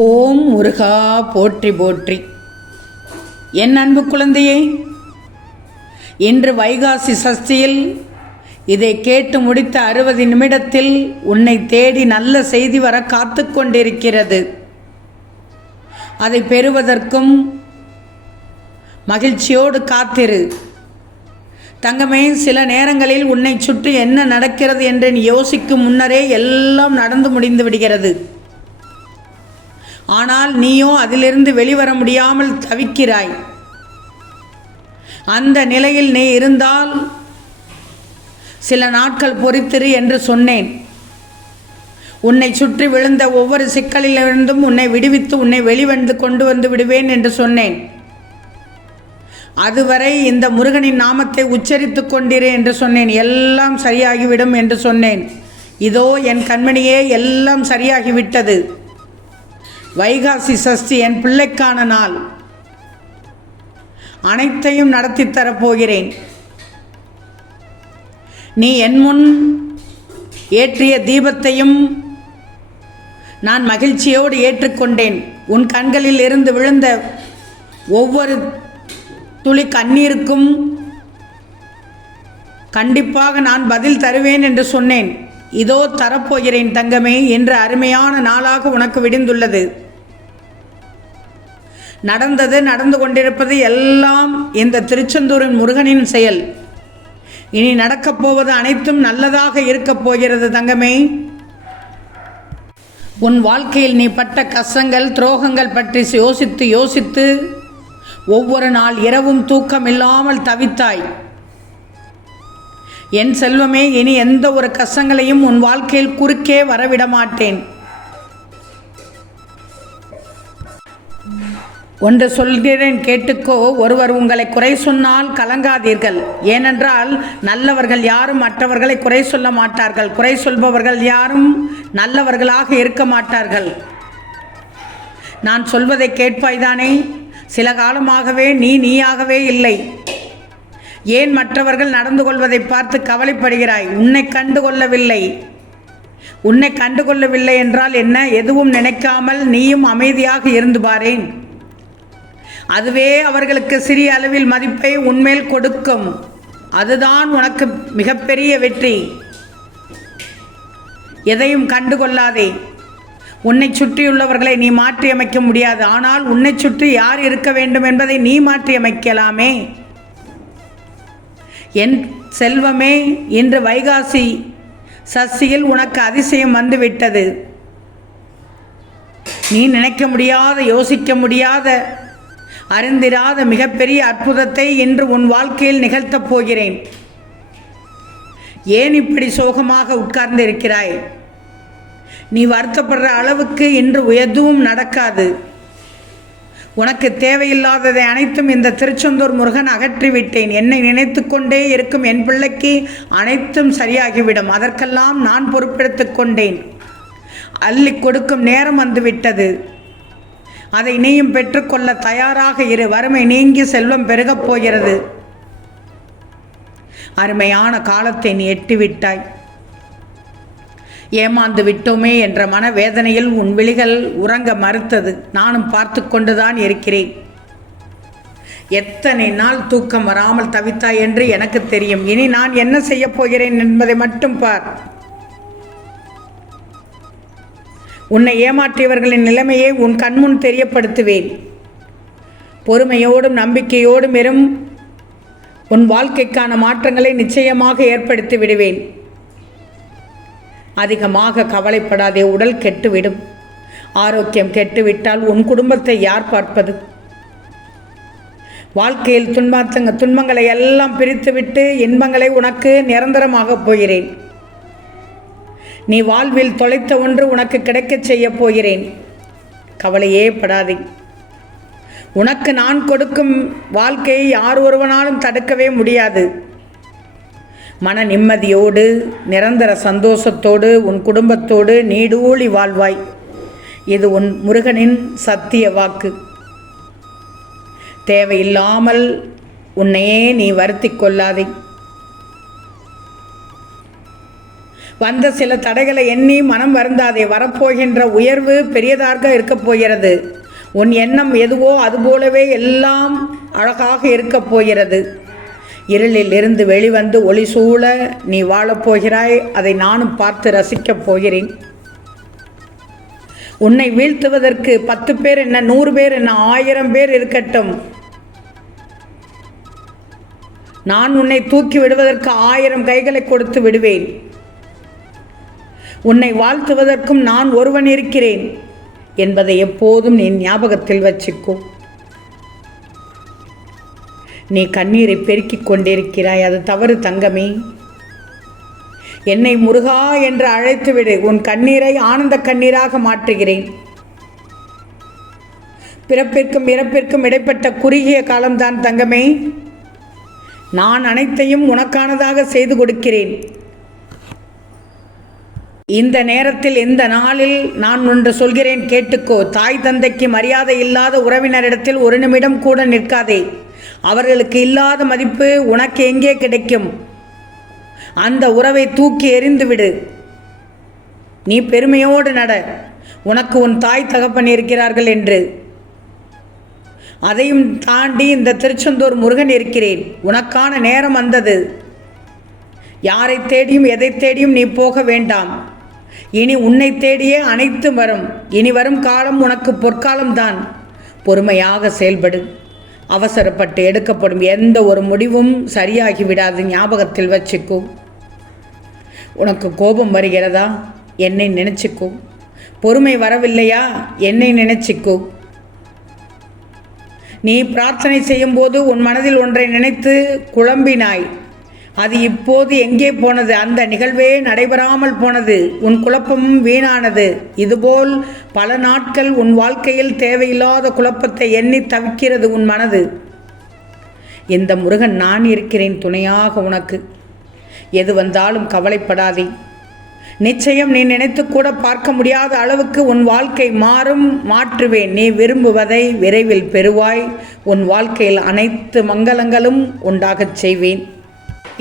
ஓம் முருகா போற்றி போற்றி. என் அன்பு குழந்தையே, இன்று வைகாசி சஷ்டியில் இதை கேட்டு முடித்த 60 நிமிடத்தில் உன்னை தேடி நல்ல செய்தி வர காத்து கொண்டிருக்கிறது. அதை பெறுவதற்கும் மகிழ்ச்சியோடு காத்திரு தங்கமே. சில நேரங்களில் உன்னை சுற்றி என்ன நடக்கிறது என்று நீ யோசிக்கும் முன்னரே எல்லாம் நடந்து முடிந்து விடுகிறது. ஆனால் நீயோ அதிலிருந்து வெளிவர முடியாமல் தவிக்கிறாய். அந்த நிலையில் நீ இருந்தால் சில நாட்கள் பொறுத்திரு என்று சொன்னேன். உன்னை சுற்றி விழுந்த ஒவ்வொரு சிக்கலிலிருந்தும் உன்னை விடுவித்து உன்னை வெளிவந்து கொண்டு வந்து விடுவேன் என்று சொன்னேன். அதுவரை இந்த முருகனின் நாமத்தை உச்சரித்து கொண்டிரு என்று சொன்னேன். எல்லாம் சரியாகிவிடும் என்று சொன்னேன். இதோ என் கண்மணியே, எல்லாம் சரியாகிவிட்டது. வைகாசி சஷ்டி என் பிள்ளைக்கான நாள். அனைத்தையும் நடத்தி தரப்போகிறேன். நீ என் முன் ஏற்றிய தீபத்தையும் நான் மகிழ்ச்சியோடு ஏற்றுக்கொண்டேன். உன் கண்களில் இருந்து விழுந்த ஒவ்வொரு துளி கண்ணீருக்கும் கண்டிப்பாக நான் பதில் தருவேன் என்று சொன்னேன். இதோ தரப்போகிறேன் தங்கமே. இன்று அருமையான நாளாக உனக்கு விடிந்துள்ளது. நடந்து கொண்டிருப்பது எல்லாம் இந்த திருச்செந்தூரின் முருகனின் செயல். இனி நடக்கப் போவது அனைத்தும் நல்லதாக இருக்கப் போகிறது தங்கமே. உன் வாழ்க்கையில் நீ பட்ட கஷ்டங்கள் துரோகங்கள் பற்றி யோசித்து யோசித்து ஒவ்வொரு நாள் இரவும் தூக்கம் இல்லாமல் தவித்தாய். என் செல்வமே, இனி எந்த ஒரு கஷ்டங்களையும் உன் வாழ்க்கையில் குறுக்கே வரவிட மாட்டேன். ஒன்று சொல்கிறேன், கேட்டுக்கோ. ஒருவர் உங்களை குறை சொன்னால் கலங்காதீர்கள். ஏனென்றால் நல்லவர்கள் யாரும் மற்றவர்களை குறை சொல்ல மாட்டார்கள். குறை சொல்பவர்கள் யாரும் நல்லவர்களாக இருக்க மாட்டார்கள். நான் சொல்வதை கேட்பாய்தானே? சில காலமாகவே நீயாகவே இல்லை. ஏன் மற்றவர்கள் நடந்து கொள்வதை பார்த்து கவலைப்படுகிறாய்? உன்னை கண்டுகொள்ளவில்லை என்றால் என்ன? எதுவும் நினைக்காமல் நீயும் அமைதியாக இருந்து பாரேன். அதுவே அவர்களுக்கு சிறிய அளவில் மதிப்பை உன்மேல் கொடுக்கும். அதுதான் உனக்கு மிகப்பெரிய வெற்றி. எதையும் கண்டுகொள்ளாதே. உன்னை சுற்றியுள்ளவர்களை நீ மாற்றியமைக்க முடியாது. ஆனால் உன்னை சுற்றி யார் இருக்க வேண்டும் என்பதை நீ மாற்றியமைக்கலாமே. என் செல்வமே, இன்று வைகாசி சஷ்டியில் உனக்கு அதிசயம் வந்துவிட்டது. நீ நினைக்க முடியாத, யோசிக்க முடியாத, அறிந்திராத மிகப்பெரிய அற்புதத்தை இன்று உன் வாழ்க்கையில் நிகழ்த்தப் போகிறேன். ஏன் இப்படி சோகமாக உட்கார்ந்து இருக்கிறாய்? நீ வருத்தப்படுற அளவுக்கு இன்று எதுவும் நடக்காது. உனக்கு தேவையில்லாததை அனைத்தும் இந்த திருச்செந்தூர் முருகன் அகற்றிவிட்டேன். என்னை நினைத்து கொண்டே இருக்கும் என் பிள்ளைக்கு அனைத்தும் சரியாகிவிடும். அதற்கெல்லாம் நான் பொறுப்பெடுத்து கொண்டேன். அள்ளி கொடுக்கும் நேரம் வந்துவிட்டது. அதை நீயும் பெற்றுக்கொள்ள தயாராக இரு. வறுமை நீங்கி செல்வம் பெருகப் போகிறது. அருமையான காலத்தை நீ எட்டிவிட்டாய். ஏமாந்து விட்டோமே என்ற மனவேதனையில் உன் விழிகள் உறங்க மறுத்தது. நானும் பார்த்து கொண்டுதான் இருக்கிறேன். எத்தனை நாள் தூக்கம் வராமல் தவித்தாய் என்று எனக்கு தெரியும். இனி நான் என்ன செய்ய போகிறேன் என்பதை மட்டும் பார். உன்னை ஏமாற்றியவர்களின் நிலைமையை உன் கண்முன் தெரியப்படுத்துவேன். பொறுமையோடும் நம்பிக்கையோடும் வெறும் உன் வாழ்க்கைக்கான மாற்றங்களை நிச்சயமாக ஏற்படுத்தி விடுவேன். அதிகமாக கவலைப்படாதே. உடல் கெட்டுவிடும். ஆரோக்கியம் கெட்டுவிட்டால் உன் குடும்பத்தை யார் பார்ப்பது? வாழ்க்கையில் துன்பங்களை எல்லாம் பிரித்துவிட்டு இன்பங்களை உனக்கு நிரந்தரமாக போகிறேன். நீ வாழ்வில் தொலைத்த ஒன்று உனக்கு கிடைக்கச் செய்ய போகிறேன். கவலையே படாதே. உனக்கு நான் கொடுக்கும் வாழ்க்கையை யார் ஒருவனாலும் தடுக்கவே முடியாது. மன நிம்மதியோடு, நிரந்தர சந்தோஷத்தோடு, உன் குடும்பத்தோடு நீடூழி வாழ்வாய். இது உன் முருகனின் சத்திய வாக்கு. தேவையில்லாமல் உன்னையே நீ வருத்தி கொள்ளாதே. வந்த சில தடைகளை எண்ணி மனம் வருந்தாதே. வரப்போகின்ற உயர்வு பெரியதாக இருக்கப் போகிறது. உன் எண்ணம் எதுவோ அதுபோலவே எல்லாம் அழகாக இருக்கப் போகிறது. இருளில் இருந்து வெளிவந்து ஒளி சூழ நீ வாழப்போகிறாய். அதை நானும் பார்த்து ரசிக்கப் போகிறேன். உன்னை வீழ்த்துவதற்கு 10 பேர் என்ன, 100 பேர் என்ன, 1000 பேர் இருக்கட்டும். நான் உன்னை தூக்கி விடுவதற்கு 1000 கைகளை கொடுத்து விடுவேன். உன்னை வாழ்த்துவதற்கும் நான் ஒருவன் இருக்கிறேன் என்பதை எப்போதும் நீ ஞாபகத்தில் வச்சுக்கோ. நீ கண்ணீரை பெருக்கிக் கொண்டிருக்கிறாய், அது தவறு தங்கமே. என்னை முருகா என்று அழைத்துவிடு. உன் கண்ணீரை ஆனந்த கண்ணீராக மாற்றுகிறேன். பிறப்பிற்கும் இறப்பிற்கும் இடைப்பட்ட குறுகிய காலம்தான் தங்கமே. நான் அனைத்தையும் உனக்கானதாக செய்து கொடுக்கிறேன். இந்த நேரத்தில், இந்த நாளில் நான் ஒன்று சொல்கிறேன், கேட்டுக்கோ. தாய் தந்தைக்கு மரியாதை இல்லாத உறவினரிடத்தில் ஒரு நிமிடம் கூட நிற்காதே. அவர்களுக்கு இல்லாத மதிப்பு உனக்கு எங்கே கிடைக்கும்? அந்த உறவை தூக்கி எறிந்துவிடு. நீ பெருமையோடு நட, உனக்கு உன் தாய் தகப்பன் இருக்கிறார்கள் என்று. அதையும் தாண்டி இந்த திருச்செந்தூர் முருகன் இருக்கிறேன். உனக்கான நேரம் வந்தது. யாரை தேடியும் எதை தேடியும் நீ போக வேண்டாம். இனி உன்னை தேடியே அனைத்தும் வரும். இனி வரும் காலம் உனக்கு பொற்காலம்தான். பொறுமையாக செயல்படு. அவசரப்பட்டு எடுக்கப்படும் எந்த ஒரு முடிவும் சரியாகிவிடாது. ஞாபகத்தில் வச்சுக்கோ. உனக்கு கோபம் வருகிறதா? என்னை நினைச்சுக்கோ. பொறுமை வரவில்லையா? என்னை நினைச்சுக்கோ. நீ பிரார்த்தனை செய்யும்போது உன் மனதில் ஒன்றை நினைத்து குழம்பினாய். அது இப்போது எங்கே போனது? அந்த நிகழ்வே நடைபெறாமல் போனது. உன் குழப்பமும் வீணானது. இதுபோல் பல நாட்கள் உன் வாழ்க்கையில் தேவையில்லாத குழப்பத்தை எண்ணி தவிக்கிறது உன் மனது. இந்த முருகன் நான் இருக்கிறேன் துணையாக உனக்கு. எது வந்தாலும் கவலைப்படாதே. நிச்சயம் நீ நினைத்து கூட பார்க்க முடியாத அளவுக்கு உன் வாழ்க்கை மாறும். மாற்றுவேன். நீ விரும்புவதை விரைவில் பெறுவாய். உன் வாழ்க்கையில் அனைத்து மங்களங்களும் உண்டாகச் செய்வேன்.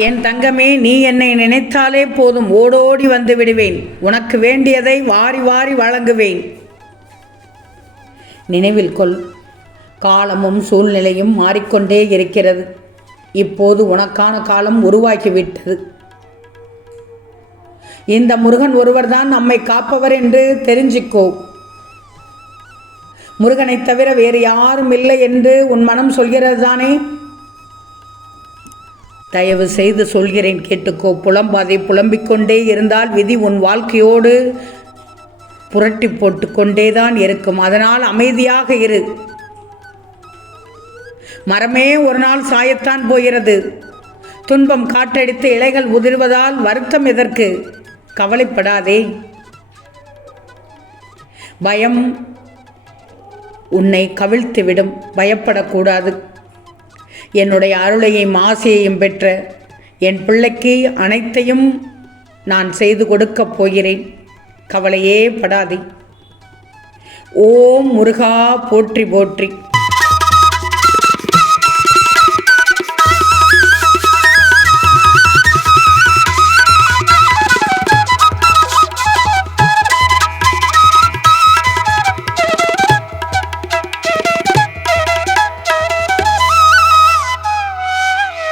என் தங்கமே, நீ என்னை நினைத்தாலே போதும், ஓடோடி வந்து விடுவேன். உனக்கு வேண்டியதை வாரி வாரி வழங்குவேன். நினைவில் கொள், காலமும் சூழ்நிலையும் மாறிக்கொண்டே இருக்கிறது. இப்போது உனக்கான காலம் உருவாகிவிட்டது. இந்த முருகன் ஒருவர்தான் நம்மை காப்பவர் என்று தெரிஞ்சிக்கோ. முருகனை தவிர வேறு யாரும் இல்லை என்று உன் மனம் சொல்கிறது தானே? தயவு செய்து சொல்கிறேன், கேட்டுக்கோ. புலம்பாதை. புலம்பிக்கொண்டே இருந்தால் விதி உன் வாழ்க்கையோடு புரட்டி போட்டு கொண்டேதான் இருக்கும். அதனால் அமைதியாக இரு. மரமே ஒரு நாள் சாயத்தான் போகிறது. துன்பம் காற்றடித்து இலைகள் உதிர்வதால் வருத்தம் எதற்கு? கவலைப்படாதே. பயம் உன்னை கவிழ்த்துவிடும். பயப்படக்கூடாது. என்னுடைய அருளையும் ஆசையையும் பெற்ற என் பிள்ளைக்கு அனைத்தையும் நான் செய்து கொடுக்கப் போகிறேன். கவலையே படாதே. ஓம் முருகா போற்றி போற்றி.